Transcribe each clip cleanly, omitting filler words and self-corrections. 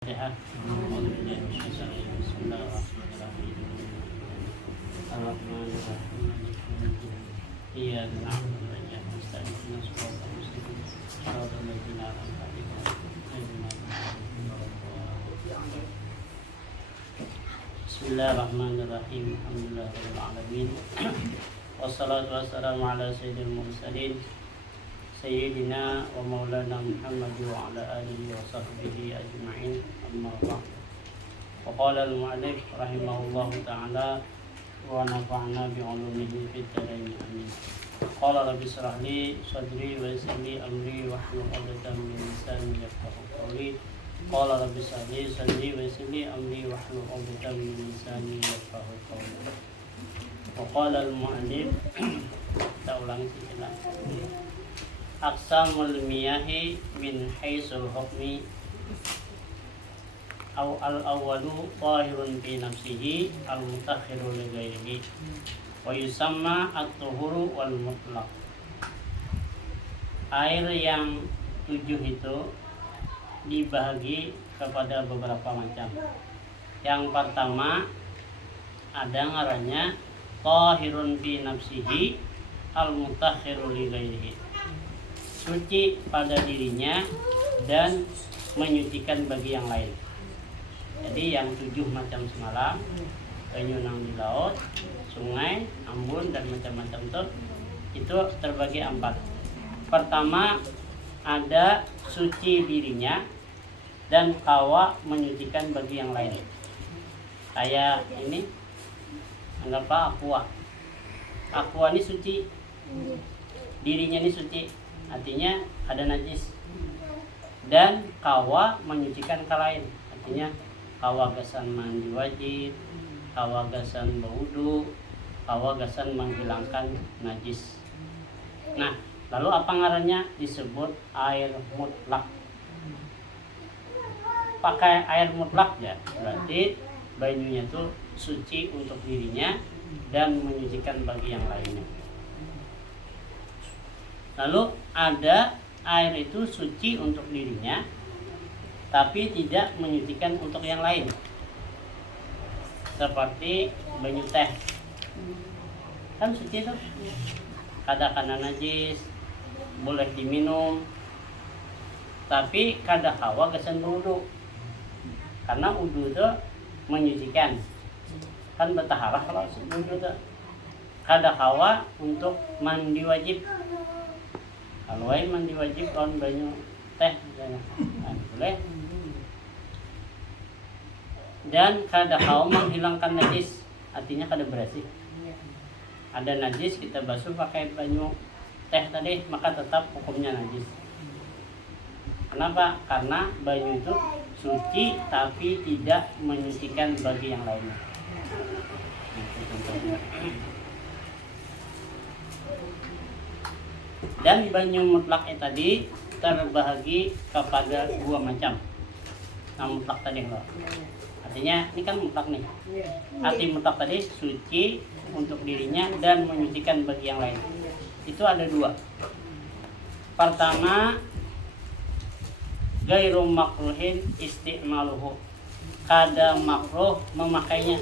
Bismillahirrahmanirrahim. Alhamdulillahirabbil alamin. Wassalatu wassalamu ala sayyidil mursalin Sayyidina wa maulana Muhammad wa ala alihi wa sahbihi ajma'in, amma ba'd. Wa qala al-mu'allif rahimahullahu ta'ala wa nafa'na bi'ulumihi fid dharain amin. Qala rabbi shrah li sadri wa yassir li amri wahlul 'uqdatam min lisani yafqahu qawli. Qala rabbi shrah li sadri wa yassir li amri wahlul 'uqdatam min lisani yafqahu qawli. Wa qala al-mu'allif kita ulangi sedikit. Aqsamul miyahi min haisul hukmi al-awwalu tahirun fi nafsihi al-mutakhiru li ghairihi wa yusamma at-tuhuru wal mutlaq. Air yang 7 itu dibagi kepada beberapa macam. Yang pertama ada ngarannya tahirun fi nafsihi al-mutakhiru li ghairihi, suci pada dirinya dan menyucikan bagi yang lain. Jadi yang 7 macam semalam, banyu nang di laut, sungai, embun dan macam-macam itu terbagi 4. Pertama ada suci dirinya dan kawa menyucikan bagi yang lain. Kayak ini, anggap aqua. Aqua ini suci, dirinya ini suci. Artinya ada najis. Dan kawa menyucikan ke lain. Artinya kawa gasan mandi wajib, kawa gasan berwudu, kawa gasan menghilangkan najis. Nah, lalu apa ngarannya? Disebut air mutlak. Pakai air mutlak ya, berarti banyunya itu suci untuk dirinya dan menyucikan bagi yang lainnya. Lalu ada air itu suci untuk dirinya tapi tidak menyucikan untuk yang lain. Seperti banyu teh. Kan suci tuh. Kada najis, boleh diminum. Tapi kada hawa gasan wudu. Karena wudu itu menyucikan. Kan bertaharah kalau wudu itu. Kada hawa untuk mandi wajib. Kalau mandi wajib lawan banyu teh misalnya, boleh. Dan kada hawa menghilangkan najis, artinya kada bersih. Ada najis kita basuh pakai banyu teh tadi, maka tetap hukumnya najis. Kenapa? Karena banyu itu suci tapi tidak menyucikan bagi yang lainnya. Itu contohnya. Dan banyu mutlak tadi terbahagi kepada 2 macam. Nah, mutlak tadi loh. Artinya ini kan mutlak nih. Arti mutlak tadi suci untuk dirinya dan menyucikan bagi yang lain. Itu ada 2. Pertama, ghairu makruhin isti'maluhu. Kada makruh memakainya.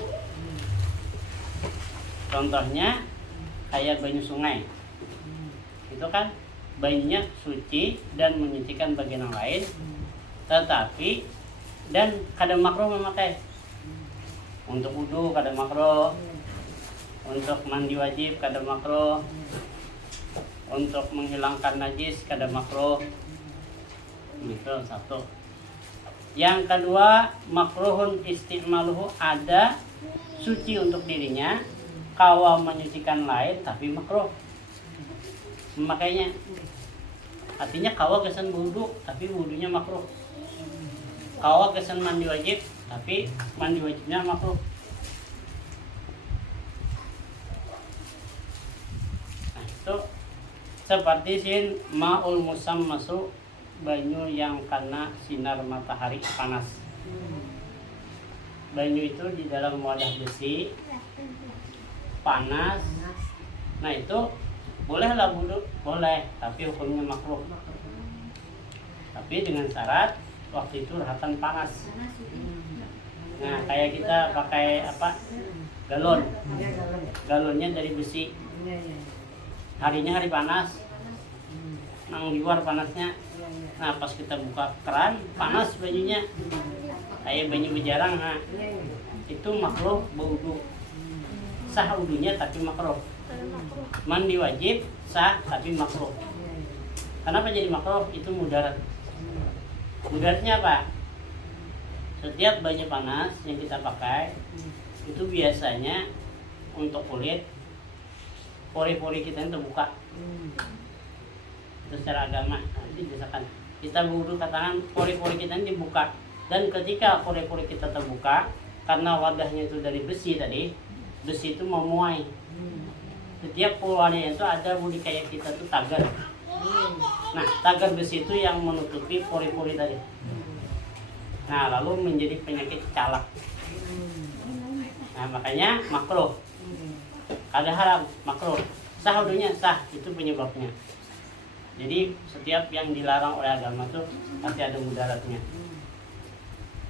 Contohnya kayak banyu sungai. Itu kan banyunya suci dan menyucikan bagian yang lain, tetapi dan kada makruh memakai. Untuk wudu kada makruh, untuk mandi wajib kada makruh, untuk menghilangkan najis kada makruh. Itu satu. Yang kedua, makruhun isti'maluhu, ada suci untuk dirinya, kawa menyucikan lain tapi makruh memakainya. Artinya kawa gasan wudu tapi wudunya makruh. Kawa gasan mandi wajib tapi mandi wajibnya makruh. Nah, itu seperti sin ma'ul musammasu, banyu yang kena sinar matahari panas. Banyu itu di dalam wadah besi panas. Nah, itu bolehlah wudu, boleh, tapi hukumnya makruh. Tapi dengan syarat waktu itu rahatan panas. Nah, kayak kita pakai apa? Galon. Galonnya dari besi. Harinya hari panas. Nang di luar panasnya. Nah, pas kita buka keran, panas bajunya. Kayak baju berjarang. Nah, itu makruh berwudu. Sah wudunya tapi makruh. Mandi wajib, sah tapi makruh. Kenapa jadi makruh? Itu mudarat. Mudaratnya apa? Setiap baju panas yang kita pakai itu biasanya untuk kulit, pori-pori kita itu terbuka. Itu secara agama nanti misalkan kita wudu katakan pori-pori kita ini dibuka, dan ketika pori-pori kita terbuka karena wadahnya itu dari besi tadi, besi itu memuai. Setiap porinya itu ada budi kayak kita tuh tagar. Nah, tagar besi itu yang menutupi pori-pori tadi. Nah, lalu menjadi penyakit calak. Nah, makanya makruh. Kada haram, makruh. Sah wudunya, sah, itu penyebabnya. Jadi setiap yang dilarang oleh agama tuh pasti ada mudaratnya.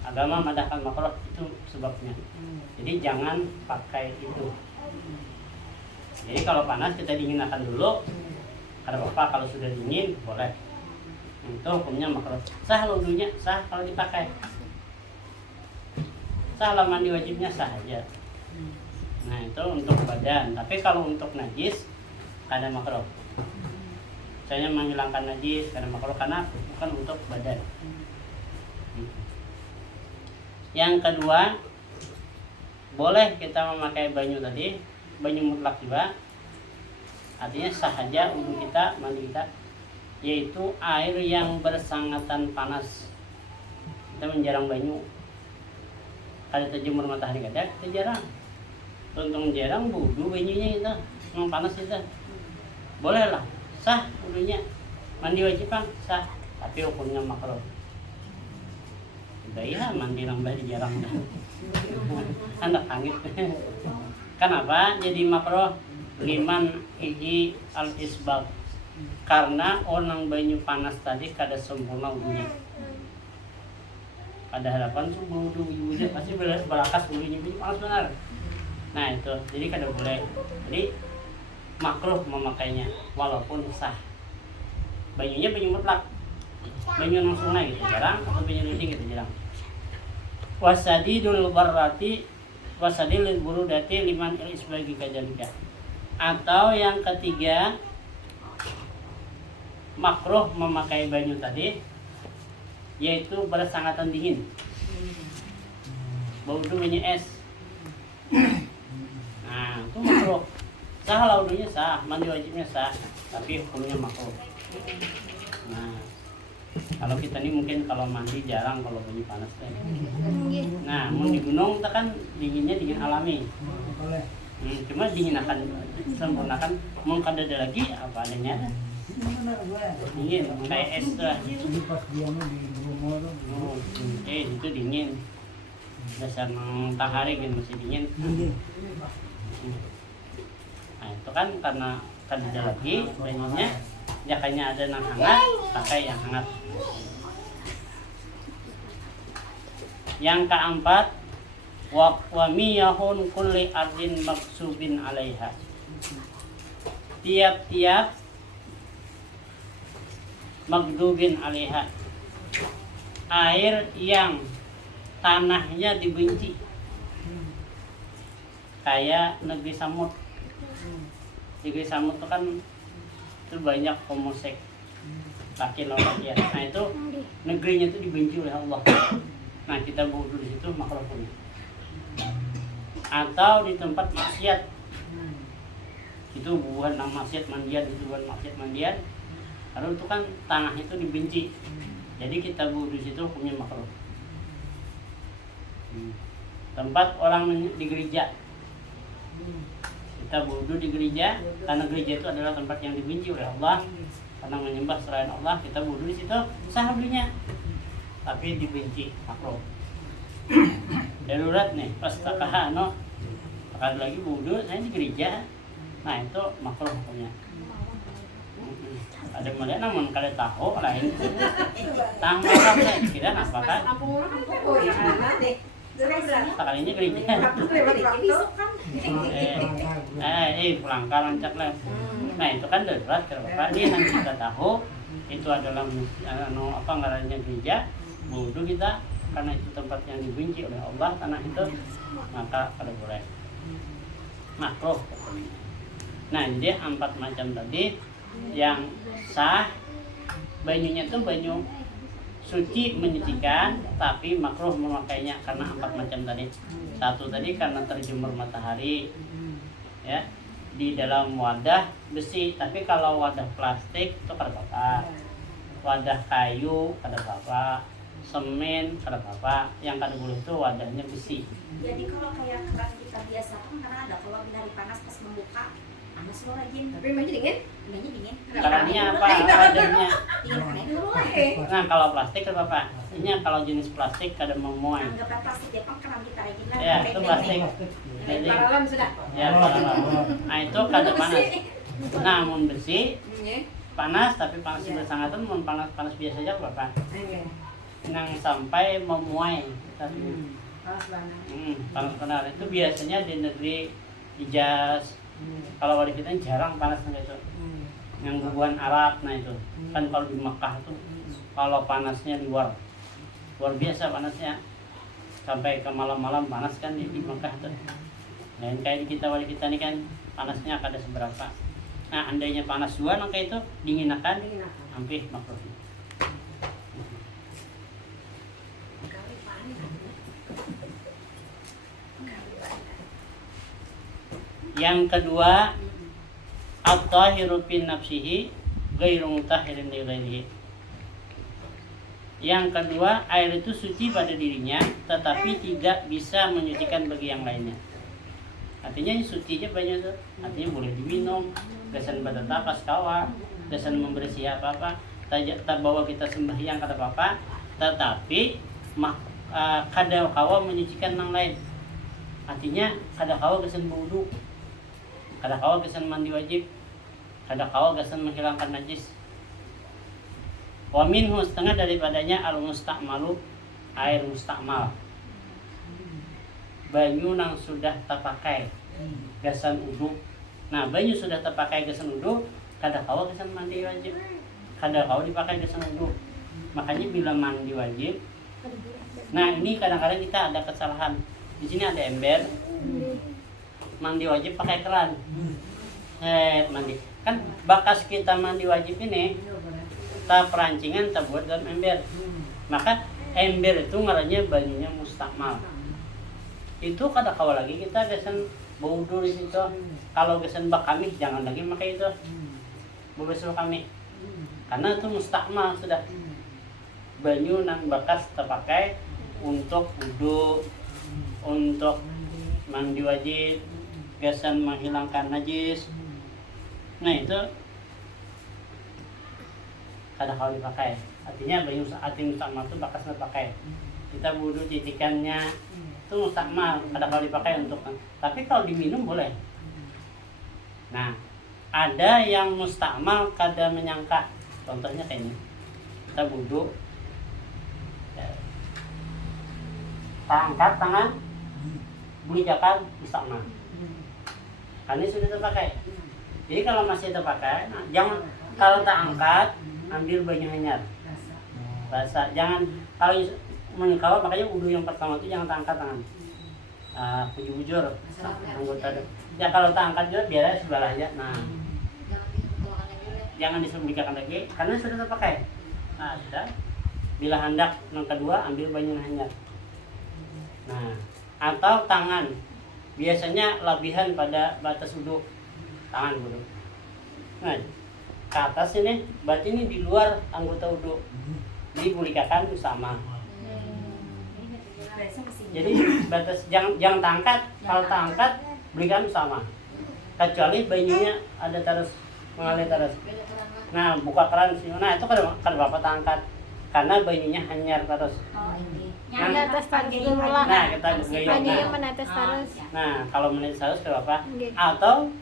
Agama madahkan makruh itu sebabnya. Jadi jangan pakai itu. Jadi kalau panas kita dinginkan dulu. Kada apa-apa, kalau sudah dingin boleh. Itu hukumnya makruh. Sah wudunya, sah kalau dipakai. Sah lah mandi wajibnya, sah aja. Nah, itu untuk badan. Tapi kalau untuk najis kada makruh. Saya menghilangkan najis kada makruh karena bukan untuk badan. Yang kedua, boleh kita memakai banyu tadi, banyu mutlak juga. Artinya sah aja wudu kita, mandi kita, yaitu air yang bersangatan panas. Kita menjarang banyu. Kada terjemur matahari kada, kita jarang. Untung jarang wudu banyunya itu, memang panas itu. Boleh lah, sah wudunya. Mandi wajib kan, sah, tapi hukumnya makruh. Gaya mandi nambah jarang. Anak angin. Kenapa jadi makruh? Liman iji al-isbag, karena orang banyu panas tadi kada sempurna wudunya. Pada hadapan subuh wudu pasti berakas wudunya panas benar. Nah itu, jadi kada boleh. Jadi makruh memakainya walaupun sah. Banyunya banyu mutlak, banyu nang sungai gitu jarang, atau banyu lidi gitu jarang. Wasadidul barrati wasadilul burudati liman al-isbagi kajalika. Atau yang ketiga, makruh memakai banyu tadi, yaitu bersangatan dingin. Bau itu banyu es. Nah, itu makruh. Sah lah wudunya, sah, mandi wajibnya sah, tapi hukumnya makruh. Nah, kalau kita ini mungkin kalau mandi jarang kalau banyu panas kan. Nah, mau di gunung kita kan dinginnya dingin alami. Cuma dingin akan sempurnakan, mau kada ada lagi apa adanya ada. Dingin kayak es lah. Itu dingin. Dasar matahari kan masih dingin. Nah, itu kan karena kada ada lagi banyunya, jakanya ada yang hangat, pakai yang hangat. Yang keempat, wa miyahun kulli ardin maksubin alaiha. Tiap-tiap magdubin alaiha, air yang tanahnya dibenci, kayak negeri Samud. Negeri Samud itu kan itu banyak homoseks, laki lawan laki. Nah itu negerinya itu dibenci oleh Allah. Nah kita wudu di situ makruh punya. Atau di tempat maksiat, itu bukan maksiat mandian, itu bukan maksiat mandian. Karena itu kan tanah itu dibenci, jadi kita wudu di situ hukumnya makruh. Tempat orang di gereja, kita wudu di gereja, karena gereja itu adalah tempat yang dibenci oleh Allah, karena menyembah selain Allah. Kita wudu di situ sah wudunya, tapi dibenci, makruh. Darurat nih, pas takahano, takkan lagi wudu, saya di gereja, nah itu makruh hukumnya. ada melihat namun kada tahu lain tang malam saya kira apa kan sekalinya gereja pulang lancak lah. Nah itu kan darurat kalau bapak ini yang kita tahu itu adalah apa ngarannya gereja wudhu kita karena itu tempat yang dibenci oleh Allah tanah itu maka kada boleh makruh. Nah jadi 4 macam tadi yang sah banyunya itu banyu suci menyucikan tapi makruh memakainya karena 4 macam tadi. Satu tadi karena terjemur matahari ya di dalam wadah besi, tapi kalau wadah plastik itu kada apa-apa, wadah kayu kada apa-apa, semen kada apa-apa, yang kada boleh itu wadahnya besi. Jadi kalau kayak keran kita biasa kan karena ada kalau hari panas pas membuka panas lo rajin. Tapi mainnya dingin? Mainnya dingin. Kerannya apa? Wadahnya. Dingin dulu Nah kalau plastik kada apa-apa. Ini kalau jenis plastik kada memuai. Anggaplah plastik ya kan keran kita rajin lah. Ya itu plastik. Jadi paralam sudah. Ya paralam. Nah itu kada panas. Namun besi panas tapi panas bersangatan mun panas biasa aja Bapak. Nang sampai memuai tadi. Panas benar itu biasanya di negeri Hijaz. Kalau di kita jarang panas itu. Yang guguan Arab nah itu. Kan kalau di Mekah itu kalau panasnya luar biasa panasnya. Sampai ke malam-malam panas kan di Mekah tuh. Dan kayak di kita ini kan panasnya kada seberapa. Nah, andainya panas dua nang kayak itu dinginakan hampir makruh. Yang kedua, at-tahiru fi nafsihi ghairu mutahhirin li ghairihi. Yang kedua, air itu suci pada dirinya tetapi tidak bisa menyucikan bagi yang lainnya. Artinya suci aja banyak tuh. Artinya boleh diminum, gasan pada tapas kawa, gasan membersih apa-apa, tak bawa kita sembahyang kata apa-apa, tetapi kada kawa menyucikan yang lain. Artinya kada kawa gasan wudu, kada kawa gasan mandi wajib, kada kawa gasan menghilangkan najis. Wa minhu setengah daripadanya al-mustakmalu air mustakmal. Banyu nang sudah terpakai gasan uduk. Nah, banyu sudah terpakai gasan uduk, kada kawa gasan mandi wajib. Kada kawa dipakai gasan uduk. Makanya bila mandi wajib. Nah, ini kadang-kadang kita ada kesalahan. Di sini ada ember. Mandi wajib pakai keran. Mandi. Kan bakas kita mandi wajib ini ta perancingan ta buat dalam ember. Maka ember itu ngarannya banyunya mustakmal. Itu kada kawa lagi kita gasan baudur di situ. Kalau gasan bakami jangan lagi pakai itu. Bebesul kami. Karena itu mustakmal sudah. Banyu nang bakas terpakai untuk wudu, untuk mandi wajib, gasan menghilangkan najis. Nah itu kada kawa dipakai. Artinya banyu mustakmal itu bakas terpakai. Kita wudu titikannya itu mustakmal, kada kalau dipakai untuk. Tapi kalau diminum boleh. Nah, ada yang mustakmal kada menyangka. Contohnya kayak ini. Kita wudu. Angkat tangan, bunyikan mustakmal. Karena ini sudah terpakai. Jadi kalau masih terpakai, nah, jangan kalau tak angkat, ambil banyu hanyar. Rasa jangan kalau mengkawa makanya wudu yang pertama itu jangan angkat tangan. Bujur anggota. Ya kalau tak angkat juga biar sebelah aja. Nah. Jangan disembunyikan lagi karena sudah terpakai. Nah, sudah. Bila hendak yang kedua ambil banyu hanyar. Nah, atau tangan. Biasanya labihan pada batas wudu. Tangan wudu. Nah, ke atas ini berarti ini di luar anggota wudu. Jadi bulikakan sama. Jadi batas jangan tangkat. Kalau tangkat berikan sama. Kecuali banyunya ada terus mengalir terus. Nah buka keran sih. Nah itu kada bapak tangkat karena banyunya hanyar terus. Yang di atas pagi mula. Nah kita bergaya. Banyunya menetes terus. Nah kalau menetes terus kada bapak. Atau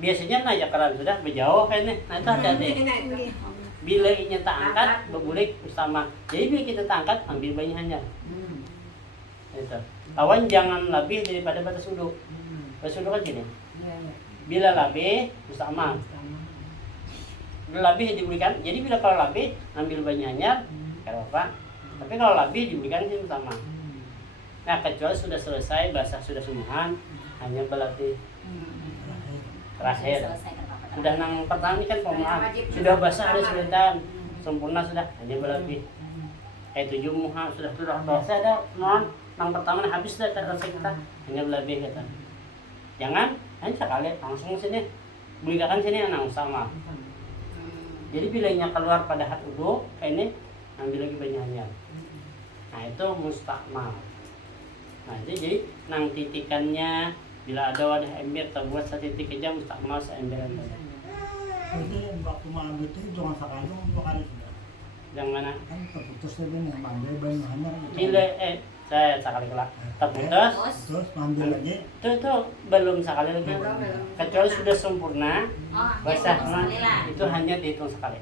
biasanya naik keran sudah berjauh kayaknya. Nah itu hati-hati. Bila ini tak angkat, berbulik bersama. Jadi bila kita tak angkat, ambil bayinya. Itu. Kawan jangan lebih daripada batas wudhu. Batas wudhu kan gini. Bila lebih bersama. Bila lebih diberikan. Jadi bila kalau lebih, ambil bayinya, kalau apa? Tapi kalau lebih diberikan itu bersama. Nah kecuali sudah selesai, basah sudah semuanya, hanya berlatih terakhir. Sudah nang pertama ini kan pemulaan, sudah basah ada sebentar, sempurna sudah, hanya berlatih. Kayak 7 muha sudah basah ada non, nang pertama habis sudah rasa kita, hanya berlatih kata. Jangan hanya sekali langsung sini, berikan sini nang sama. Jadi bilanya keluar pada hat wudhu, ini ambil lagi banyaknya. Nah itu mustakmal. Nah jadi nang titikannya bila ada wadah ember terbuat 1 titik aja mustakmal seemberan saja. Jadi waktu mengambil itu jangan sekali untuk kali sudah. Yang mana? Kan terputus tadi nih mengambil bayinya. Bila saya sekali kelak terputus. Terus mengambil lagi. Itu belum sekali lagi. Kecuali sudah sempurna, basah itu hanya dihitung sekali.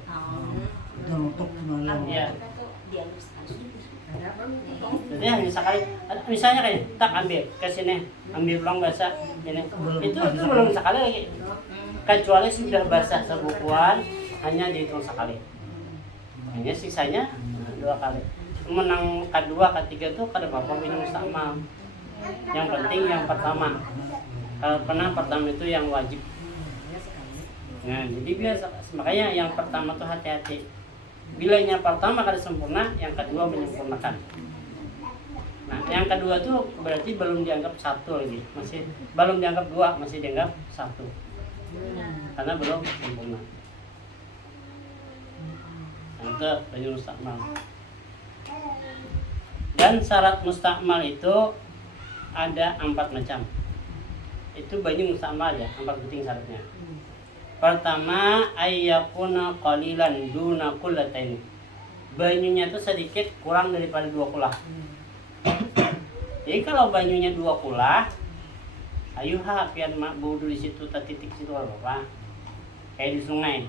Itu untuk mengalir. Iya. Jadi hanya sekali. Misalnya kayak tak ambil ke sini, ambil pulang basah ini. Itu belum sekali lagi. Kecuali sudah basah sebukuan, hanya dihitung sekali. Hanya sisanya 2 kali. Menang kedua, ketiga tuh kada apa-apa minum mustakmal. Yang penting yang pertama. Kalau pernah pertama itu yang wajib. Nah, jadi biasa makanya yang pertama tuh hati-hati. Bila yang pertama kada sempurna, yang kedua menyempurnakan. Nah, yang kedua tuh berarti belum dianggap 1 lagi, masih belum dianggap 2, masih dianggap 1. Karena belum sempurna. Itu banyu mustakmal. Dan syarat mustakmal itu ada 4 macam. Itu banyu mustakmal ya, 4 penting syaratnya. Pertama, ayyakuna qalilan duna kullataini. Banyunya itu sedikit kurang daripada 2 kulah. Jadi kalau banyunya 2 kulah, ayuha pian mak bodoh di situ, titik situ apa? Kayak di sungai.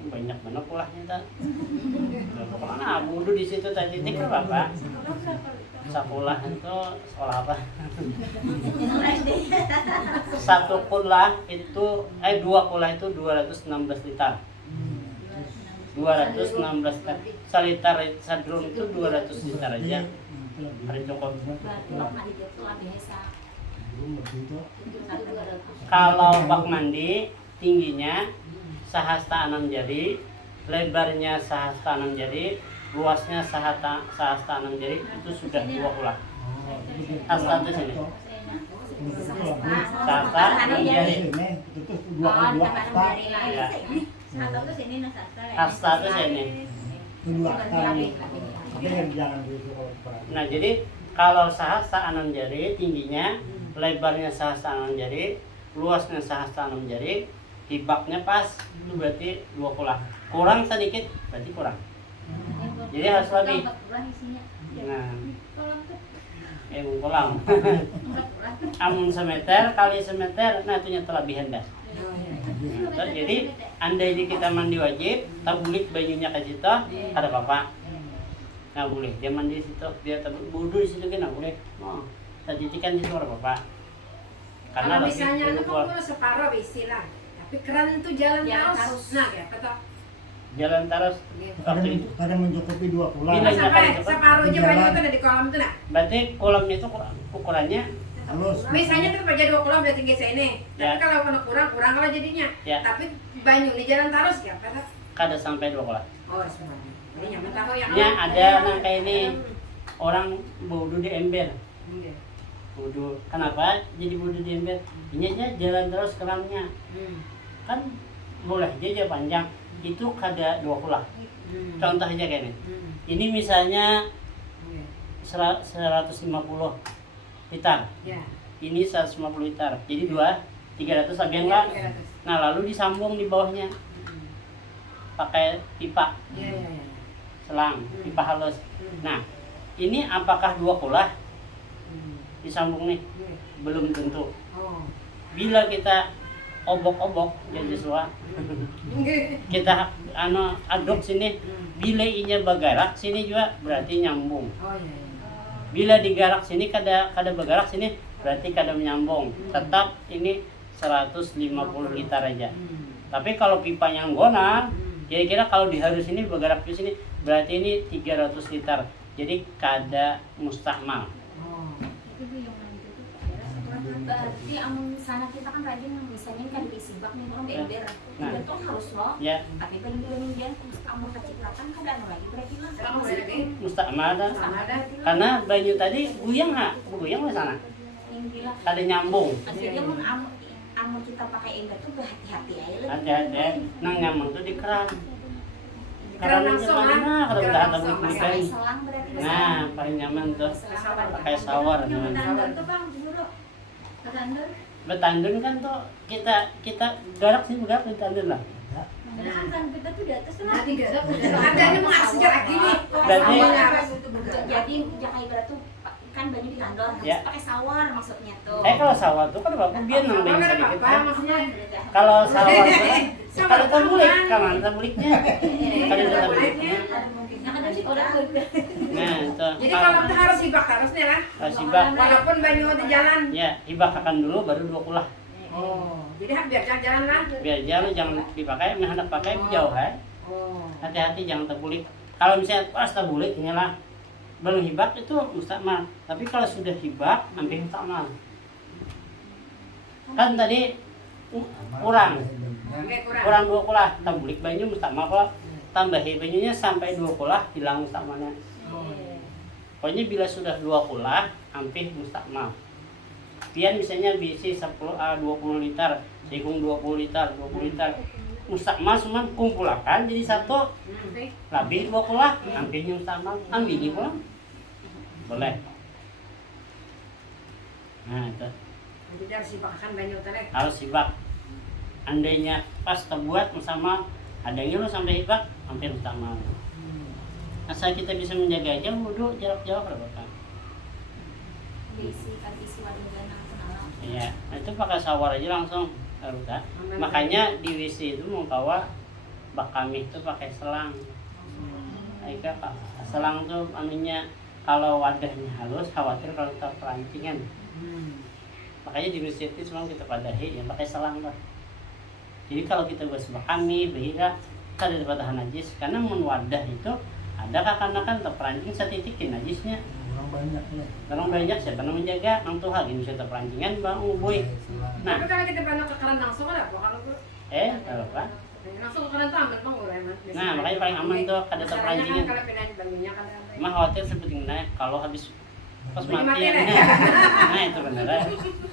Banyak banget kulahnya tak. Mana bodoh di situ titik apa? Sekolah itu sekolah apa? 1 kulah itu 2 kulah itu 216 liter. 216 liter. Seliter sadrum itu 200 liter aja. Hari cukup. Kalau bak mandi tingginya sahasta 6 jari, lebarnya sahasta 6 jari, luasnya sahasta 6 jari, itu sudah 2 kulah. Hasta itu sini. Sahasta 6 jari. Itu 2 hasta. Ya. Hasta itu sini. Itu 2 hasta. Tapi jangan gitu kalau perhatian. Nah jadi kalau sahasta 6 jari tingginya, lebarnya sahasta 6 jari, luasnya sahasta 6 jari, hibaknya pas, itu berarti 2 kulah. Kurang sedikit berarti kurang. Jadi harus lebih. Nah, kolam. Amun semeter kali semeter, nah itu yang terlebihan dah. Nah, jadi andai kita mandi wajib, tabulik bajunya ke situ, ada apa-apa. Nah boleh, dia mandi di situ, dia bodoh di situ kan boleh. Oh, tadi kan di situ ada apa-apa. Karena misalnya itu kan separuh istilah, tapi keran itu jalan terus. Nah, ya kata jalan terus. Kadang mencukupi 2 kulah. Bila sampai separuh aja banyak itu ada di kolam itu nah. Berarti kolamnya itu ukurannya halus. Misalnya itu kerja 2 kolam udah tinggi sini. Ya. Tapi kalau kurang kalau jadinya. Ya. Tapi banyu di jalan terus ya kata. kada sampai 2 kulah. Oh, sebenarnya. Ini yang tahu yang Ya ada yang kayak ini orang bodoh di ember. Bodoh. Kenapa jadi bodoh di ember? Ini aja jalan terus kerannya. Kan boleh aja panjang. Itu kada 2 kulah. Contoh aja kayak ini. Ini misalnya 150 liter. Ya. Ini 150 liter. Jadi 300 lebih enggak? Nah, lalu disambung di bawahnya. Pakai pipa. Ya. Selang, pipa halus. Nah, ini apakah 2 kulah? Disambung nih? Belum tentu. Oh. Bila kita obok-obok jadi suah. Kita aduk sini, bila inya bergerak sini juga berarti nyambung. Oh iya. Bila digerak sini kada bergerak sini berarti kada menyambung. Tetap ini 150 liter aja. Tapi kalau pipa yang gonal, kira-kira kalau diharus ini bergerak di sini berarti ini 300 liter. Jadi kada mustakmal. Berarti amun sana kita kan rajin misalnya kan diisi bak nih orang ember. Nah. Itu harus loh. Ya, Tapi penjualan dia amun kecipratan kan ada lagi berarti lah. Sekarang masih lagi. mustakmal dah. Sama ada. Karena banyu tadi guyang di sana. Yang bilang Kada nyambung. akhirnya amun kita pakai ember tuh berhati-hati aja lah. Hati-hati. Nang nyambung tuh di keran. Keran langsung, mana? Kalau Keran udah langsung, ada Pakai selang berarti Nah, paling nyaman tuh pakai shower. Yang tandon tuh bang dulu. Tandon. Betandun kan tuh kita garak sih bergerak di tandun lah. Kan kan kita tuh di atas lah. Nanti gak ada yang mau sejarah gini. Berarti- Jadi jakai berat tuh kan banyu di tandon harus Ya. pakai sawar maksudnya tuh. Kalau sawah tuh kan bapak biar nang Apa bisa ada dikit apa kan. maksudnya? Kalau sawah tuh kan Sawah kada terbulik, taman. kan ada buliknya. Kada ada buliknya. Yang ada sih orang Nah, itu. Jadi kalau kita harus hibak harusnya lah. harus hibak. Walaupun banyu di jalan. Ya, hibakakan dulu baru 2 kulah. Oh, jadi biar jalan lah. Biar jalan jangan dipakai, hendak pakai jauh ya. Oh. Hati-hati jangan terbulik. Kalau misalnya pas terbulik inilah belum hibak itu mustakmal. Tapi kalau sudah hibak hampir mustakmal. Kan tadi kurang Oke, kurang. kurang 2 kulah, terbulik banyu mustakmal kalau tambahi banyunya sampai 2 kulah hilang mustakmalnya. Oh. Pokoknya bila sudah 2 kulah hampir mustakmal. Pian misalnya bisi 20 liter, jagung 20 liter, 20 liter. Mustakmal cuma kumpulakan jadi satu. Lebih 2 kulah, hampirnya mustakmal. Ambil pulang. Boleh. Nah, itu Jadi harus hibakkan banyu tadi. harus hibak. Andainya pas terbuat sama adanya lo sampai hibak hampir mustakmal. Asal kita bisa menjaga aja wudhu jarak jauh berapa? diisi wadah ganang kenalan. Iya, nah itu pakai shower aja langsung. Kan? Makanya di WC itu mau bawa bak kami itu pakai selang. Aika selang tuh anunya kalau wadahnya halus khawatir kalau terperancingan. Makanya di WC itu semua kita padahi ya pakai selang lah. Jadi kalau kita buat bak kami behira kada dapat tahan najis karena mun wadah itu ada kakan-kakan terperancing setitikin najisnya. Orang banyak ya. Orang banyak siapa yang menjaga nang Tuhan ini bisa terperancingan bang uboy. Nah, Tapi kalau kita pernah ke keran langsung ada apa kalau tuh? apa? Langsung ke keran tuh aman bang udah aman. Nah, makanya paling aman tuh kada Masalahnya terperancingan. kan kalau pindahin banyunya kan. Mah khawatir seperti naik kalau habis pas Bunyi mati mati ya. deh. Nah itu benar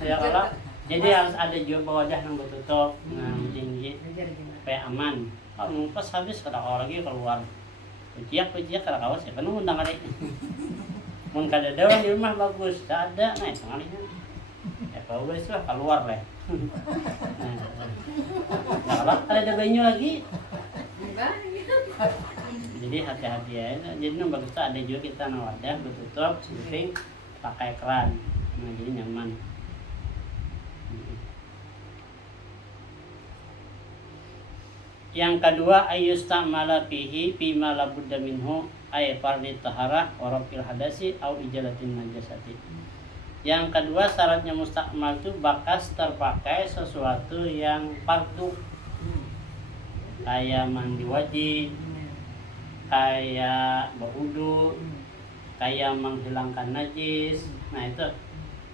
ya kalau jadi harus ada juga wadah yang tertutup nah tinggi supaya aman. Kalau pas habis kada kau lagi keluar kuciak kada kawas ya kan undang kali. Mun kada ada di rumah bagus, tak ada nah itu ngalinya. Ya kalau wes lah keluar lah. Nah, kalau ada banyu lagi jadi hati-hati ya. Jadi yang bagus tuh ada juga kita wadah bertutup, syuting pakai keran. Nah jadi nyaman. Yang kedua ayustamala fihi fima la budda minhu ay fardhi taharah wa rafil hadasi au ijalatin najasati. Yang kedua syaratnya mustakmal itu bakas terpakai sesuatu yang fardu. Kayak mandi wajib, kayak berwudu, kayak menghilangkan najis. Nah itu.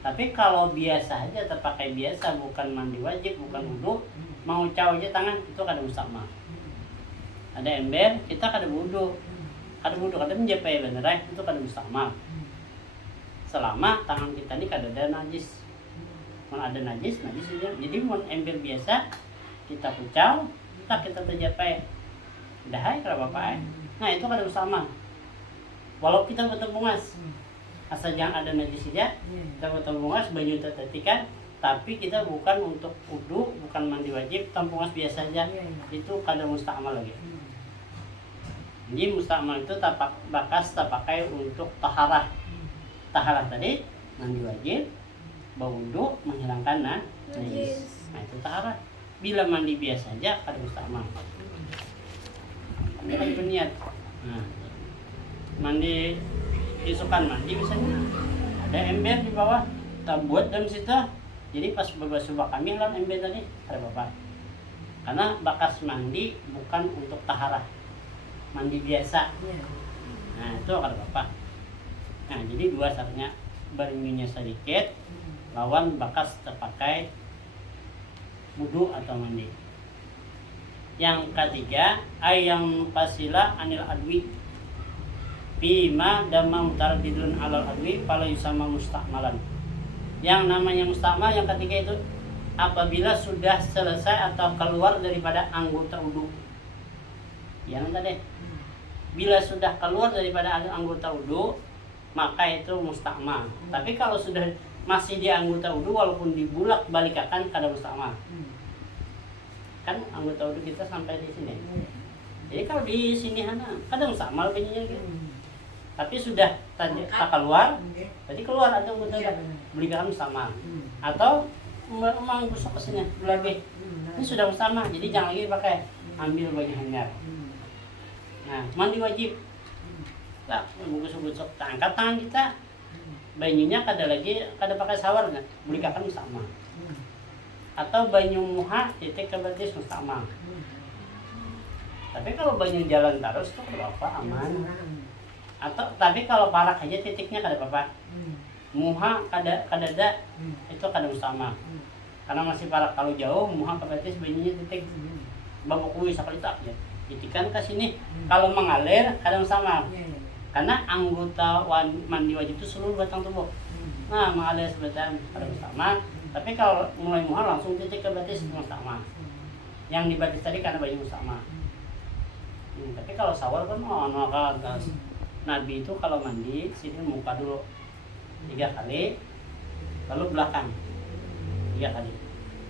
Tapi kalau biasa aja terpakai biasa bukan mandi wajib, bukan wudu, mau caw aja tangan itu kada mustakmal. Ada ember, kita kada wudu, kada menjapai bener itu kada mustakmal. Selama tangan kita ini kada ada najis. Mau ada najis aja. Jadi mau ember biasa kita pucal, kita terjapai. Dah hai kada apa-apa. Nah itu kada mustakmal. Walau kita bertembungas, asal jangan ada najis saja, kita bertembungas banyu tertetikan, tapi kita bukan untuk wudu, bukan mandi wajib, tampungas biasa saja, itu kada mustakmal lagi. Jadi mustakmal itu bakas terpakai untuk taharah. Taharah tadi mandi wajib, berwudu, menghilangkan najis. Nah itu taharah. bila mandi biasa aja kada mustakmal. Ini lagi berniat. Nah, mandi isukan mandi misalnya ada ember di bawah, kita buat dalam situ. Jadi pas berbasuh kami lan ember tadi ada apa? Karena bakas mandi bukan untuk taharah, mandi biasa. Nah itu ada apa? Nah jadi dua syaratnya, berminyak sedikit lawan bakas terpakai wudu atau mandi. Yang ketiga, ayam pasila anil adwi bima dama mutardidun alal adwi fala yusama mustakmalan. Yang namanya mustakmal yang ketiga itu apabila sudah selesai atau keluar daripada anggota wudu. Yang tadi, bila sudah keluar daripada anggota wudu maka itu mustakmal. Tapi kalau sudah masih di anggota wudu walaupun dibulak balikakan kada mustakmal. Kan anggota wudu kita sampai di sini. Jadi kalau di sini hana kadang mustakmal bunyinya gitu. Tapi sudah tak keluar, berarti keluar atau anggota balikakan mustakmal. Atau memang busuk kesini lebih. Ini sudah mustakmal, jadi jangan lagi pakai ambil baju hanger. Nah, mandi wajib. Tak busuk-busuk, angkat tangan kita. Banyunya kada pakai shower kan, balikakan mustakmal. Atau banyu muha titik ke betis mustakmal. Tapi kalau banyu jalan terus tuh berapa aman. Atau tapi kalau parak aja titiknya kada apa-apa. Muha kada itu kada mustakmal. Karena masih parak, kalau jauh muha ke betis banyunya titik babuk sekali tak ya. Titikan ke sini. Kalau mengalir kada mustakmal. Karena anggota mandi wajib itu seluruh batang tubuh. Nah, mengalir sebentar kada mustakmal. Tapi kalau mulai muha langsung titik ke betis mustakmal. Yang di betis tadi karena banyu mustakmal. Tapi kalau shower kan atas. Nabi itu kalau mandi sini muka dulu 3 kali, lalu belakang 3 kali.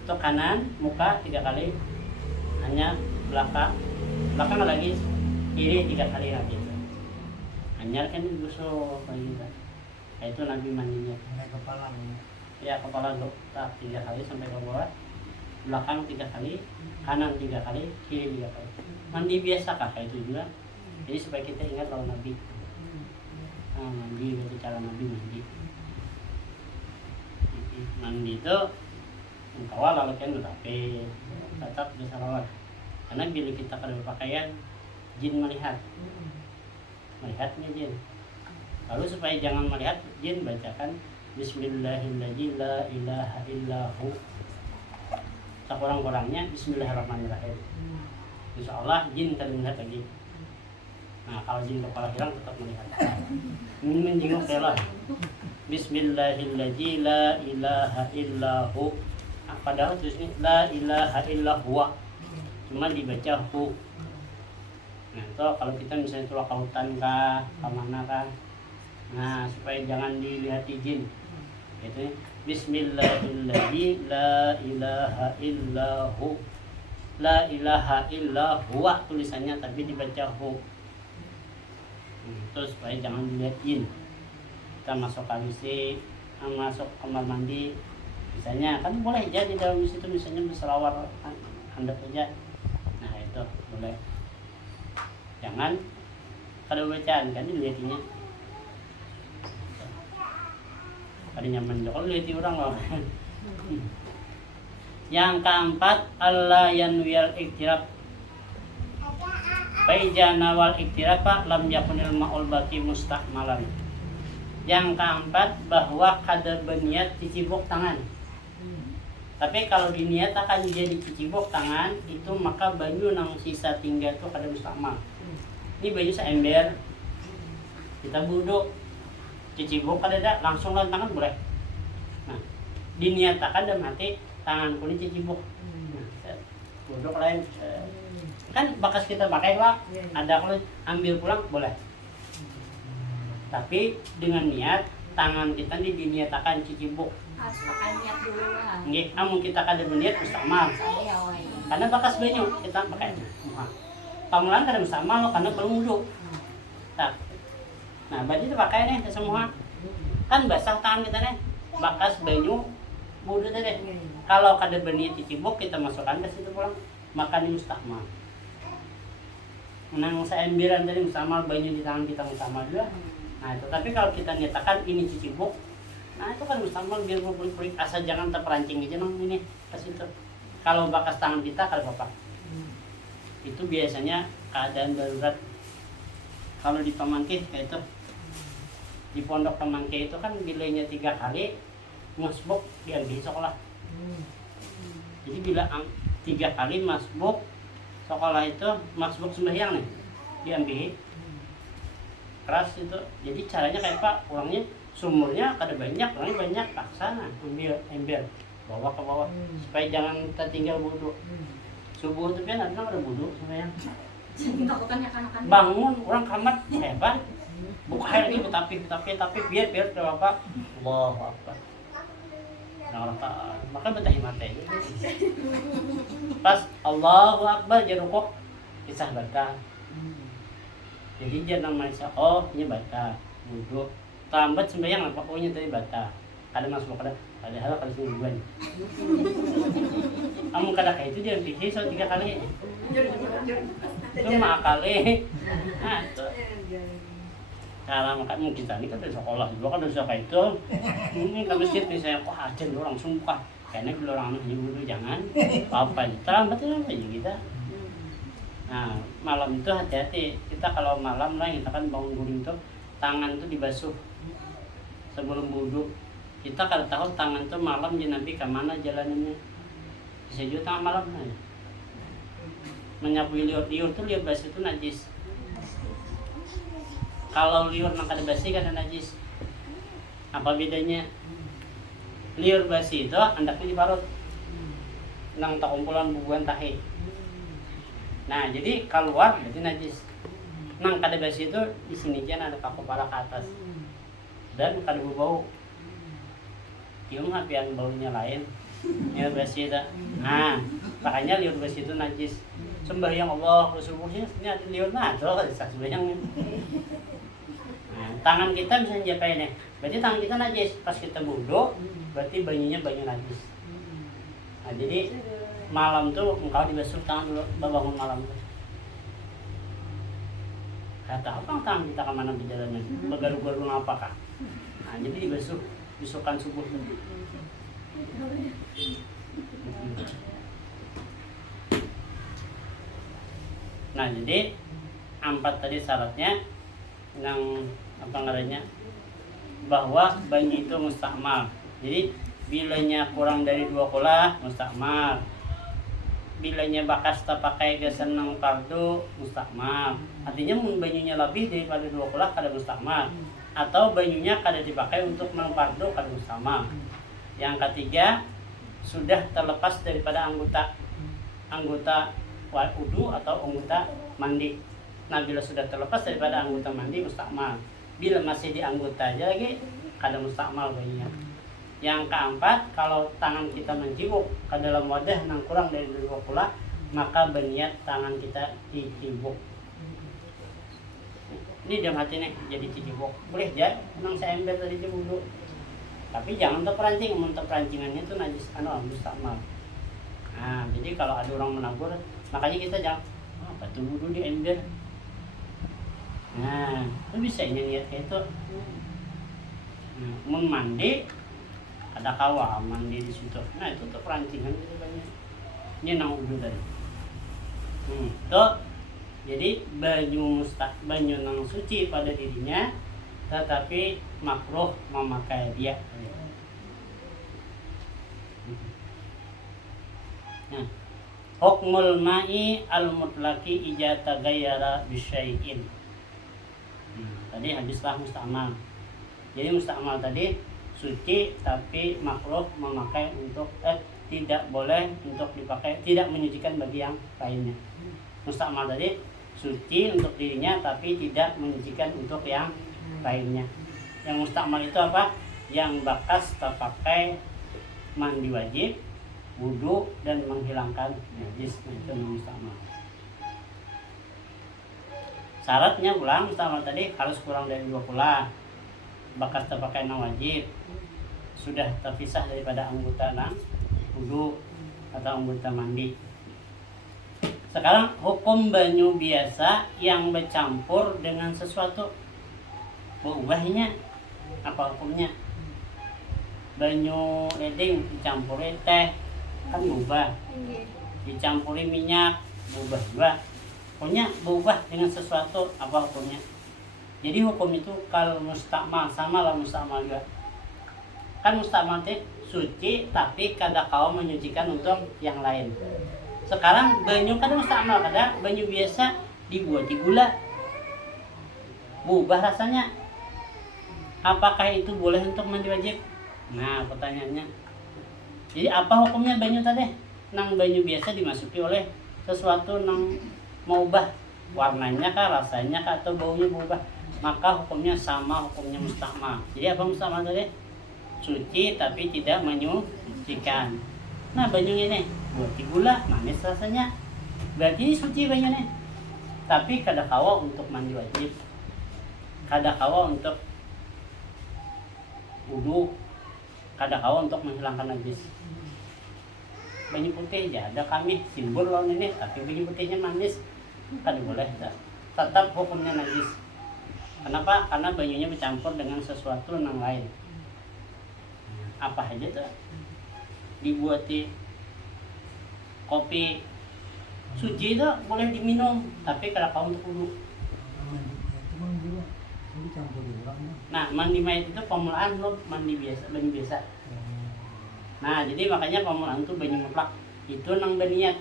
Untuk kanan muka 3 kali, hanya belakang lagi kiri 3 kali lagi. Hanya kan digosok gitu. Nah, itu Nabi mandinya. Kepala. Ya kepala dulu, 3 kali sampai ke bawah, belakang 3 kali, kanan 3 kali, kiri 3 kali. Mandi biasa kah kayak itu juga. Jadi supaya kita ingat lawan Nabi. Nah, mandi berarti cara Nabi mandi. Mandi itu kawal lalu kan tapi tetap bisa rawat. Karena bila kita kada berpakaian, jin melihatnya jin. Lalu supaya jangan melihat jin, bacakan Bismillahirrahmanirrahim la ilaha illahu. Sekurang-kurangnya Bismillahirrahmanirrahim. Insyaallah jin kada melihat lagi. Nah, kalau jin kepala hilang tetap melihat. Menjenguk Allah. Bismillahirrahmanirrahim la ilaha illahu. Padahal tulisnya la ilaha illahu. Cuma dibaca hu. Nah, itu kalau kita misalnya tulah kautan kah, kemana kah. Nah, supaya jangan dilihat jin. Itu Bismillahirrahmanirrahim la ilaha illahu. La ilaha illahu tulisannya tapi dibaca hu. Terus supaya jangan dilihat jin. Kita masuk WC, masuk kamar mandi, misalnya kan boleh aja di dalam situ misalnya berselawar handap aja. Nah itu boleh. Jangan kada bacaan kan dilihatnya. Kada nyaman kalau lihat orang loh. Yang keempat, Allah yanwiyal iktiraf. Faijana wal iktirafa lam yakunil ma'ul baki mustakmalan. Yang keempat, bahwa kada berniat cicibuk tangan. Tapi kalau diniat akan jadi cicibuk tangan, itu maka banyu nang sisa tinggal itu kada mustakmal. Ini banyu seember, kita buduk, cicibuk kada langsung lawan tangan boleh. Nah, diniatakan dan mati tangan kulit cicibuk. Nah, buduk lain. Kan bakas kita pakai pak, ada kalau ambil pulang boleh. Tapi dengan niat tangan kita diniatakan cicibuk. Harus pakai niat dulu lah. Nggih, amun kita kada berniat mustakmal. Iya, woi. Karena bakas banyu kita pakai. Pamulan kada mustakmal karena belum wudu. Nah, berarti itu pakai nih semua. Kan basah tangan kita nih. Bakas banyu wudhu tadi. Kalau kada berniat cicibuk kita masukkan ke situ pulang makan mustahmal. Menang seembiran tadi mustahmal banyu di tangan kita mustahmal juga. Nah itu tapi kalau kita nyatakan ini cicibuk, nah itu kan mustahmal biar berpelik asal jangan terperancing aja nong ini ke situ. Kalau bakas tangan kita kalau bapak itu biasanya keadaan darurat. Kalau di Pamangkih kayak itu di pondok Pamangkih itu kan bilainya 3 kali masbuk diambil sekolah. Jadi bila 3 kali masbuk sekolah itu masbuk sembahyang nih diambil keras itu. Jadi caranya kayak Pak ulangnya sumurnya kada banyak, orangnya banyak paksana ambil ember bawa ke bawah supaya jangan tertinggal wudhu. Subuh itu kan ada wudhu sembahyang. Bangun orang kamar hebat buka air lagi tapi biar ke bapak Allahu Akbar. Nah, maka betahi mata itu pas Allahu Akbar jerukok kisah baca. Jadi dia namanya oh ini baca wudhu tambat sembahyang apa pokoknya tadi baca ada masuk ada hal kali semingguan. Kamu kada kayak itu dia pikir so 3 kali. Cuma kali. Nah, itu. Cara makan kita ini kan dari sekolah juga kan udah kayak itu. Ini ke masjid misalnya kok aja orang sumpah. Kayaknya kalau orang anak dulu jangan apa tambat itu aja kita. Nah, malam itu hati-hati. Kita kalau malam lah kita kan bangun guring tuh tangan tuh dibasuh sebelum wudhu. Kita kalau tahu tangan tuh malam jadi Nabi kemana jalanannya bisa juga tangan malam aja. Menyapu liur tuh liur basi itu najis. Kalau liur nang kada basi kada najis. Apa bedanya? Liur basi itu andaknya diparut nang tak kumpulan bubuhan tahe. Nah jadi keluar berarti najis. Nang kada basi itu di sini aja ada kepala ke atas dan kada bau. Cium hapian baunya lain liur basi itu. Nah makanya liur basi itu najis. Sembahyang Allah subuhnya ini ada liur natural bisa sembahyang. Nah, tangan kita bisa njapain nih. Berarti tangan kita najis. Pas kita wudhu berarti banyunya banyu najis. Nah jadi malam tuh engkau dibasuh tangan dulu bangun malam tuh. Kata apa tangan kita kemana perjalanan? Begaru-garu apakah? Nah jadi dibasuh bisukan subuh tuh. Nah jadi 4 tadi syaratnya yang apa namanya bahwa banyu itu mustakmal. Jadi bilanya kurang dari 2 kula mustakmal. Bilanya bakas tak pakai gasan nang fardu mustakmal. Artinya mun banyunya lebih daripada 2 kula kada mustakmal. Atau banyunya kada dipakai untuk nang fardu kada mustakmal. Yang ketiga sudah terlepas daripada anggota wudu atau anggota mandi. Nah bila sudah terlepas daripada anggota mandi mustakmal. Bila masih di anggota aja lagi kada mustakmal banyunya. Yang keempat, kalau tangan kita mencibuk ke dalam wadah yang kurang dari 2 kula, maka berniat tangan kita dicibuk. Ini dalam hati nih jadi cibuk. Boleh aja, memang saya ember tadi dulu. Tapi jangan terperancing, perancingannya itu najis mustakmal. Nah, jadi kalau ada orang menagur, makanya kita jangan batu wudhu di ember. Nah, itu bisa niat kayak itu. Nah, mun mandi ada kawa mandi di situ. Nah itu tuh perancingan gitu banyak. Ini nang wudhu tadi. Tuh. Jadi banyu nang suci pada dirinya, tetapi makruh memakai dia. Nah, hukmul ma'i al-mutlaqi ija tagayyara bisyai'in. Tadi habislah mustakmal. Jadi mustakmal tadi suci tapi makruh memakai untuk tidak boleh untuk dipakai, tidak menyucikan bagi yang lainnya. Mustakmal tadi suci untuk dirinya tapi tidak menyucikan untuk yang lainnya. Yang mustakmal itu apa? Yang bakas terpakai mandi wajib, wudu dan menghilangkan najis. Itu mustakmal. Syaratnya ulang mustakmal tadi harus kurang dari 2 kula. Bakas terpakai wajib. sudah terpisah daripada anggota wudu atau anggota mandi. Sekarang hukum banyu biasa yang bercampur dengan sesuatu, berubahnya apa hukumnya? Banyu ledeng dicampuri teh kan berubah, dicampuri minyak berubah juga. Pokoknya berubah dengan sesuatu, apa hukumnya? Jadi hukum itu kalau mustakmal, sama lah mustakmal juga. Kan mustakmal itu suci tapi kada kau menyucikan untuk yang lain. Sekarang banyu kan mustakmal, kada banyu biasa dibuat di gula, berubah rasanya. Apakah itu boleh untuk mandi wajib? Nah pertanyaannya. Jadi apa hukumnya banyu tadi? Nang banyu biasa dimasuki oleh sesuatu nang mau ubah warnanya kah, rasanya kah, atau baunya berubah, maka hukumnya sama hukumnya mustakmal. Jadi apa mustakmal tadi? Suci tapi tidak menyucikan. Nah banyu ini buat di gula, manis rasanya, berarti ini suci banyu ini. Tapi kada kawa untuk mandi wajib, kada kawa untuk wudu, kada kawa untuk menghilangkan najis. Banyu putih aja ada kami simbol lawan ini, tapi banyu putihnya manis, kada boleh. Tetap hukumnya najis. Kenapa? Karena banyunya bercampur dengan sesuatu yang lain. Apa aja tuh? Dibuati kopi suci itu boleh diminum, tapi kada kawa untuk wudu. Nah, mandi mayat itu pemulaan lo mandi biasa, banyu biasa. Nah, jadi makanya pemulaan itu banyu mutlak. Itu nang berniat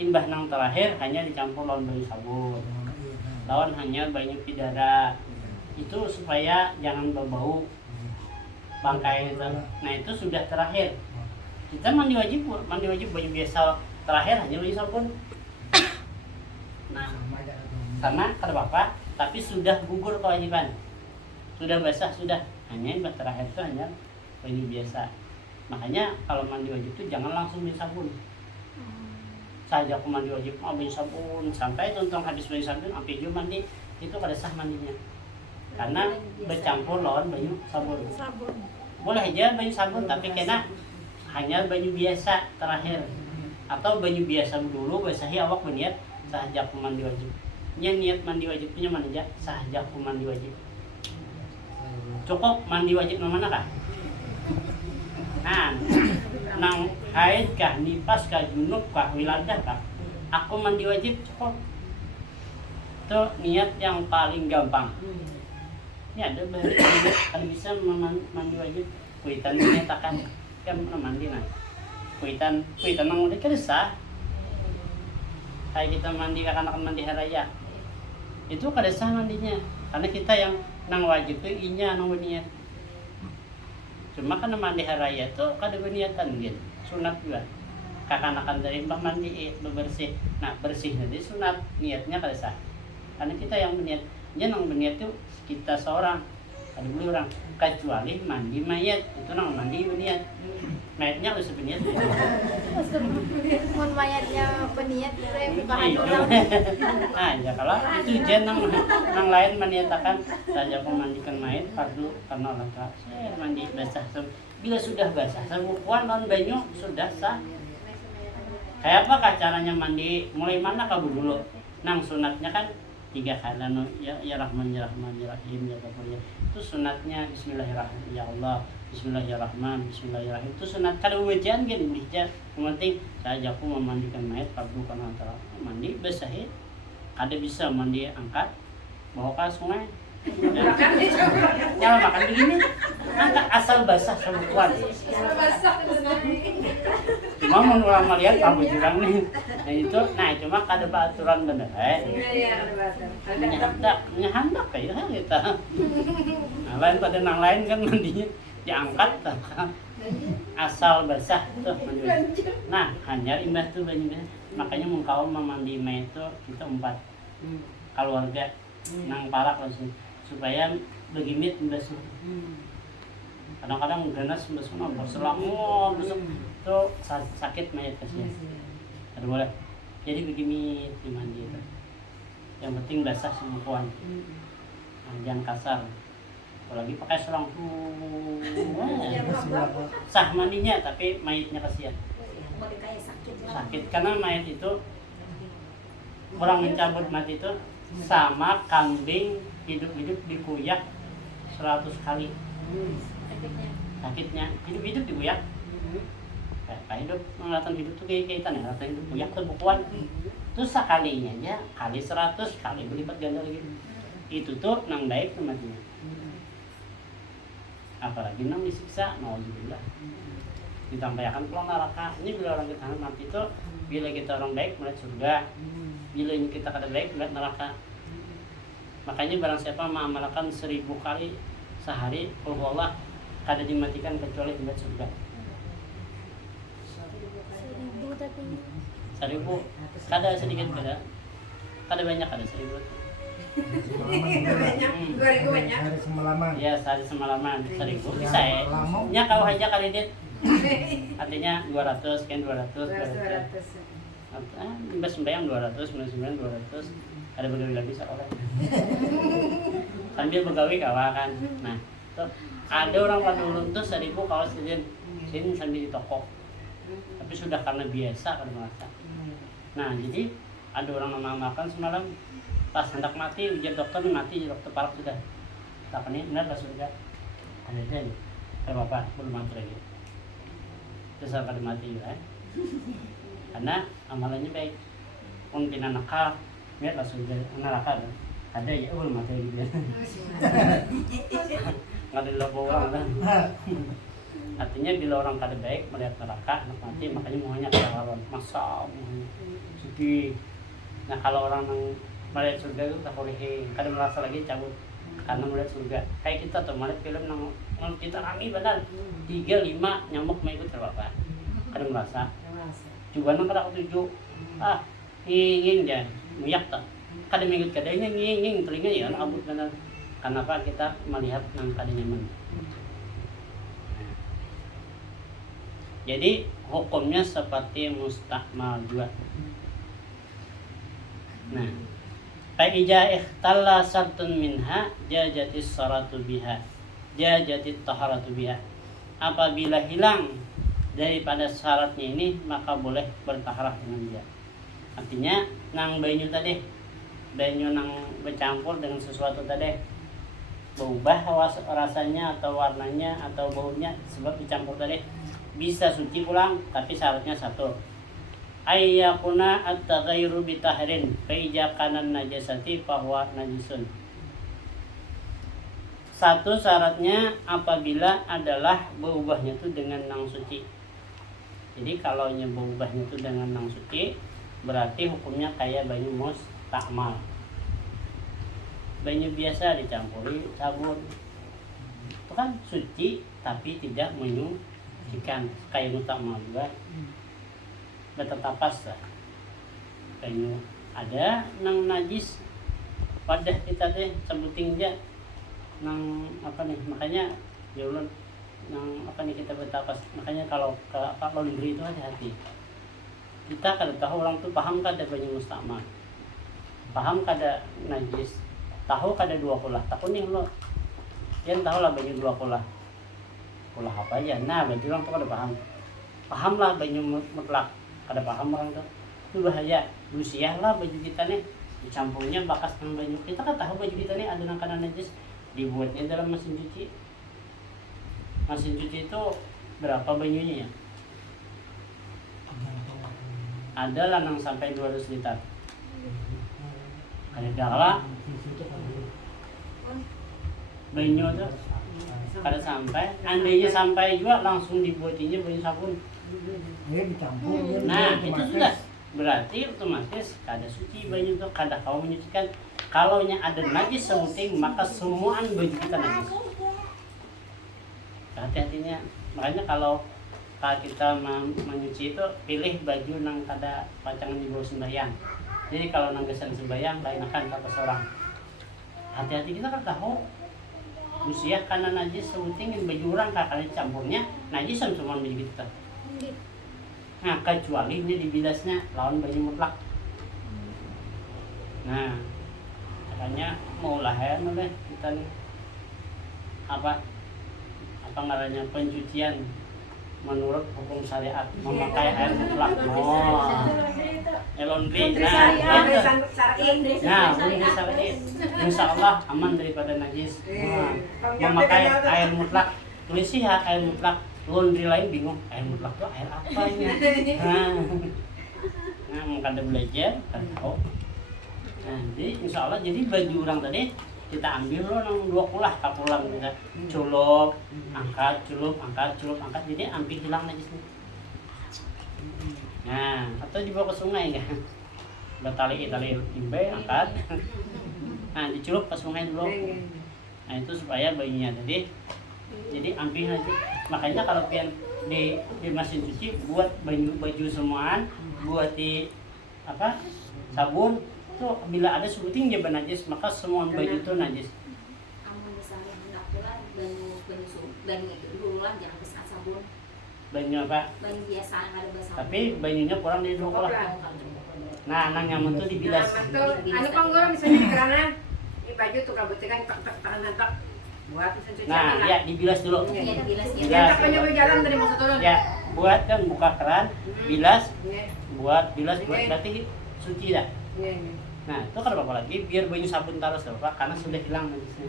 imbah nang terakhir hanya dicampur lawan banyu sabun. Lawan hanya banyu pidara. Itu supaya jangan berbau bangkai itu. Nah, itu sudah terakhir. Kita mandi wajib banyu biasa terakhir hanya banyu sabun. Nah, karena kada apa-apa, tapi sudah gugur kewajiban. Sudah basah, sudah. Hanya yang terakhir itu hanya banyu biasa. Makanya kalau mandi wajib itu jangan langsung banyu sabun. Saja aku mandi wajib banyu sabun, sampai tonton habis banyu sabun sampai juga mandi, itu kada sah mandinya. Karena bercampur lawan banyu sabun. Boleh aja banyu sabun tapi kena hanya banyu biasa terakhir. Atau banyu biasa dulu basahi awak berniat sahaja aku mandi wajib. Niat mandi wajib punya mana aja sahaja aku mandi wajib. Cukup mandi wajib mana kah? Nah, nang haid kah, nifas kah, junub kah, wiladah kah, aku mandi wajib cukup. Itu niat yang paling gampang. Ya ada kalau bisa mandi wajib, kuitan menyatakan kan mandi nah. Kuitan nang udah kedesa. Kayak kita mandi akan mandi hari raya. Itu kedesa mandinya. Karena kita yang nang wajib itu inya nang niat. Cuma kan mandi hari raya itu kada berniatan gitu. Sunat juga. Kakanakan dari mbah mandi bebersih. Nah, bersih nanti sunat, niatnya kada sah. Karena kita yang berniat, dia nang berniat itu kita seorang. Ada boleh orang kecuali mandi mayat itu nang mandi berniat. Mayatnya harus berniat. Mun mayatnya berniat itu yang bukan orang. Nah, ya kalau itu jen nang lain menyatakan saja aku mandikan mayat fardu karena Allah Taala. Saya mandi basah. Bila sudah basah, sebukuan non banyu sudah sah. Kayak apa caranya mandi? Mulai mana kamu dulu? Nang sunatnya kan 3 kali ya Rahman ya Rahman ya Rahim ya Ghafur ya. Itu sunatnya Bismillahirrahmanirrahim ya Allah, Bismillahirrahmanirrahim, Bismillahirrahmanirrahim. Itu sunat kalau ujian gini bisa. Yang penting saya aku memandikan mayat fardu karena antara mandi basahi. Ada bisa mandi angkat bawa ke sungai. Jangan makan begini. Angkat asal basah sebukuan. Cuma mau ulama lihat kamu jurang nih. Nah cuma kada aturan bener. Menyahandak kayak kita. Nah, lain pada nang lain kan mandinya diangkat asal basah tuh mandi. Nah hanya imbah tuh banyak. Makanya mengkau mandi mayat itu kita 4 keluarga nang parak langsung supaya begimit basuh. Kadang-kadang ganas basuh berselang besok itu sakit mayat kasih. Ada boleh. Jadi begini dimandi itu. Yang penting basah semuanya. Nah, jangan kasar. apalagi pakai selang Ya, Bapak. sah mandinya tapi mayitnya kasihan Mau kayak sakit lah. sakit karena mayat itu orang mencabut mati itu sama kambing hidup-hidup dikuyak 100 kali Efeknya. sakitnya hidup-hidup dikuyak kayak hidup ngelatan hidup tuh kayak kaitan ya ngelatan hidup kuyak tuh bukuan terus sekalinya aja kali 100 kali berlipat ganda lagi itu tuh nang baik tuh matinya apalagi nang disiksa nauzubillah ditampaikan pulang neraka. Ini bila orang kita mati itu bila kita orang baik melihat surga, bila ini kita kada baik melihat neraka. Makanya barang siapa mengamalkan 1000 kali sehari qul huwallah kada dimatikan kecuali melihat surga. 1000 tapi 1000 kada sedikit kada banyak kada 1000. Banyak, 2000 banyak. Hari semalaman. Ya sehari semalaman 1000 bisa ya. Nya kau aja kali dit. Artinya 200 kan 200. Mbak sembahyang 200, sembahyang 200. Ada begawi lagi sekolah. Sambil begawi kawakan. Nah, tuh ada orang pada ulun tuh 1000 kawas sini sambil di toko. Tapi sudah karena biasa kan merasa. Nah, jadi ada orang makan semalam pas hendak mati ujar dokter mati dokter parah sudah. Tak ini benar lah sudah. Ada aja nih. Kalau bapak belum mati lagi. Terus akan mati ya. Karena amalannya baik. Pun pina nakal, lihat langsung neraka kan. Ada ya belum mati gitu ya. Nggak ada orang kan. Artinya bila orang kada baik melihat neraka anak mati makanya mohonnya kelawan masa mohonnya sedih. Nah kalau orang yang melihat surga itu tak boleh kada merasa lagi cabut karena melihat surga. Kayak kita tuh melihat film yang kita rame benar 3-5 nyamuk mengikut apa kada merasa. Juga nang kada ketujuh ingin ya muyak tak kada mengikut kada ingin telinga ya abut benar. Kenapa kita melihat nang kada nyaman. Jadi hukumnya seperti mustakmal juga. Nah, fa'ija ikhtalla sartun minha jajatis salatu biha jajatit taharatu biha. Apabila hilang daripada syaratnya ini maka boleh bertaharah dengan dia. Artinya nang banyu tadi banyu nang bercampur dengan sesuatu tadi berubah rasanya atau warnanya atau baunya sebab dicampur tadi bisa suci pulang tapi syaratnya satu ayyakuna at-taghayru bitahrin fa ija kana najasati fa huwa najisun. Satu syaratnya apabila adalah berubahnya itu dengan nang suci. Jadi kalau berubahnya itu dengan nang suci berarti hukumnya kayak banyu mustakmal. Banyu biasa dicampuri sabun itu kan suci tapi tidak menyucikan kayak mustakmal juga. Betetapas lah banyu ada nang najis wadah kita deh sebuting aja nang apa nih makanya ya ulun nang apa nih kita betapas makanya kalau ke laundry itu hati-hati kita kada tahu orang tuh paham kada banyu mustakmal paham kada najis tahu kada dua kulah takut nih lo yang tahu lah banyu dua kulah apa aja nah berarti orang tuh kada paham lah banyu mutlak kada paham orang tuh itu bahaya lusiah lah baju kita nih dicampurnya bakas dengan baju kita kan tahu baju kita nih ada nangkanan najis dibuatnya dalam mesin cuci itu berapa banyunya ya ada lah nang sampai 200 liter ada dalam banyu tuh kada sampai andainya sampai juga langsung dibuatinya banyu sabun. Dicampur. Nah itu sudah berarti otomatis kada suci banyu itu kada kau menyucikan. Kalau nya ada najis semuting maka semuaan baju kita najis. Hati-hatinya makanya kalau kita menyuci itu pilih baju nang kada pacangan di bawah sembahyang. Jadi kalau nang gesan sembahyang lain akan kata seorang. Hati-hati kita kan tahu usia karena najis semuting baju orang kakaknya campurnya najis semua baju kita. Nah kecuali ini dibilasnya lawan banyu mutlak. Nah makanya mau lah ya kita nih apa namanya pencucian menurut hukum syariat memakai air mutlak. Laundry. Nah, laundry syar'i. Insya Allah aman daripada najis. Memakai air mutlak. Tulis sih ya air mutlak. Laundry lain bingung air mutlak itu air apa ini? Nah, mungkin ada belajar kan tahu. Nah, jadi insya Allah jadi baju orang tadi kita ambil loh nang 20 kapulang kita culup, angkat, jadi ambil hilang najisnya. Nah, atau dibawa ke sungai kan? Tali imbe angkat. Nah, dicelup ke sungai dulu. Nah, itu supaya bayinya jadi ambil aja. Makanya kalau pian di mesin cuci buat baju semuaan, buat di sabun tuh bila ada sebuting dia najis maka semua baju itu najis. Kamu misalnya hendak pulang banyu itu dulu lah jangan ke sabun. Banyu apa? Banyu biasa ada basah. Tapi banyunya kurang dari 2 lah. Nah, nang nyaman tuh dibilas. Anu panggoro misalnya di kerana di baju tuh kabutikan tak buat misalnya cuci. Nah, ya dibilas dulu. Iya, dibilas ya. Dia tak punya jalan dari maksud turun. Ya, buat kan buka keran, bilas, buat berarti suci dah. Nah, itu kan apa lagi biar banyu sabun taruh Pak karena sudah hilang najisnya.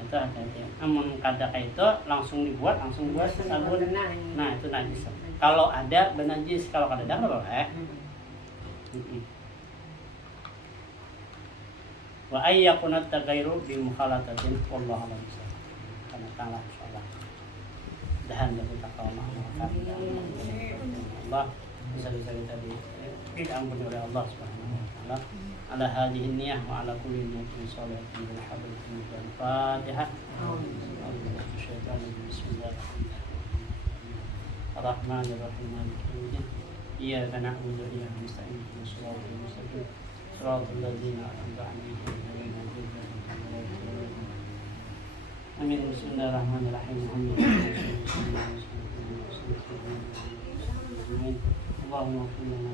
Itu hati-hati. Namun kadang itu langsung buat sabun. Nah, itu najis. Kalau ada benajis, kalau kada ada apa wa ayyakuna tagayru bi mukhalatatin wallahu a'lam. Karena taala insyaallah. Dahan dari takwa Allah bisa-bisa kita diampuni oleh Allah Subhanahu wa taala. Ala hadhihi niyyah wa ala kulli niyatin shalihatin bil hadratin al-Fatihah. Bismillahirrahmanirrahim. Iyyaka na'budu wa iyyaka nasta'in. Shiratal mustaqim. Shiratal ladzina an'amta 'alaihim ghairil maghdubi 'alaihim waladdallin. Amin. Bismillahirrahmanirrahim. Allahumma ighfir lana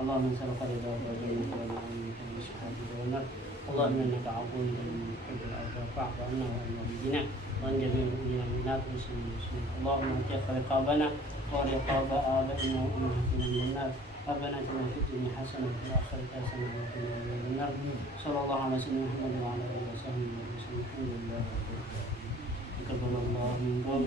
اللهم انصرف رضا وجنة ونعيمك من شهادة والنار اللهم انك عفو تحب العفو فاعف عنا وعن والدينا وعن جميع المؤمنين والمؤمنات والمسلمين اللهم اعتق رقابنا ورقاب آبائنا وأمهاتنا من النار ربنا اتنا في الدنيا حسنة وفي الآخرة حسنة وقنا عذاب النار صلى الله على سيدنا محمد وعلى آله وصحبه وسلم الحمد لله رب العالمين تقبل الله منكم